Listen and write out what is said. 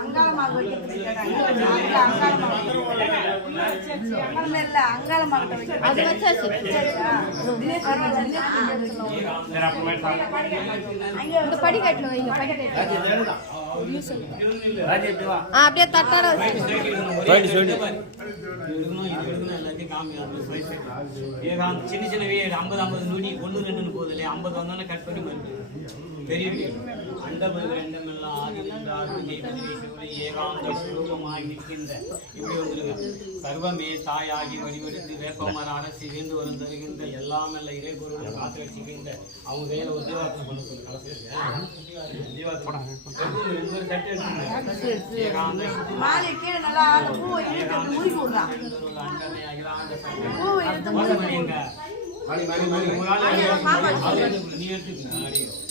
அங்காளமாக வைக்கிறதுக்கு கேட்டாங்க. அங்காளமாக வைக்கிறது அது வச்சாச்சு. இந்த படி கட்டணும் வைங்க. படி கட்டணும் அப்படியே தட்டார சின்ன சின்னவே 50 நூடி 1-2 போகுது இல்லையா? 50 வந்தோன்னே கட் பண்ணி பெரிய அண்டபது ரெண்டமெல்லாம் ஏகாந்த ஸ்வரூபமாய் நிற்கின்ற இப்படி வந்துருங்க. சர்வமே தாயாகி வடிவெடுத்து வேப்பமர அரசி வேண்டு வரும் தருகின்ற எல்லாம் நல்ல இறை பொருளை காத்து வச்சுக்கின்ற அவங்க கையில ஒரு தீவார்த்தனை பண்ண சொல்லுங்க. நீ எடுத்துக்க